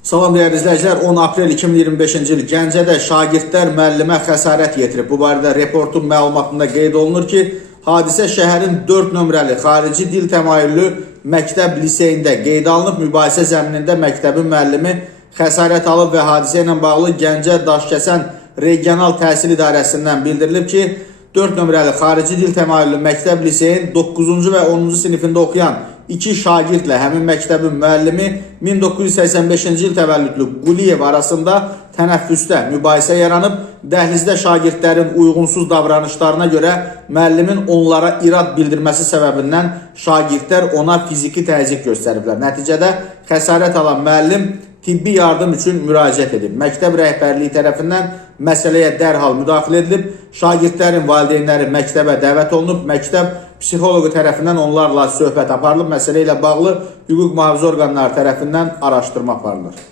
Salam dəyərli izləyicilər, 10 aprel 2025-ci il Gəncədə şagirdlər müəllimə xəsarət yetirib. Bu barədə reportun məlumatında qeyd olunur ki, hadisə şəhərin 4 nömrəli xarici dil təmayüllü məktəb liseyində qeyd alınıb. Mübahisə zəminində məktəbin müəllimi xəsarət alıb və hadisə ilə bağlı Gəncə Daşkəsən Regional Təhsil İdarəsindən bildirilib ki, 4 nömrəli xarici dil təmayüllü məktəb liseyin 9-cu və 10-cu sinifində oxuyan 2 şagirdlə həmin məktəbin müəllimi 1985-ci il təvəllüdlü Quliyev arasında tənəffüsdə mübahisə yaranıb. Dəhlizdə şagirdlərin uyğunsuz davranışlarına görə müəllimin onlara irad bildirməsi səbəbindən şagirdlər ona fiziki təzyiq göstəriblər. Nəticədə xəsarət alan müəllim tibbi yardım üçün müraciət edib. Məktəb rəhbərliyi tərəfindən məsələyə dərhal müdaxilə edilib. Şagirdlərin valideynləri məktəbə dəvət olunub. Məktəb psixoloqu tərəfindən onlarla söhbət aparılıb. Məsələ ilə bağlı hüquq mühafizə orqanları tərəfindən araşdırma aparılır.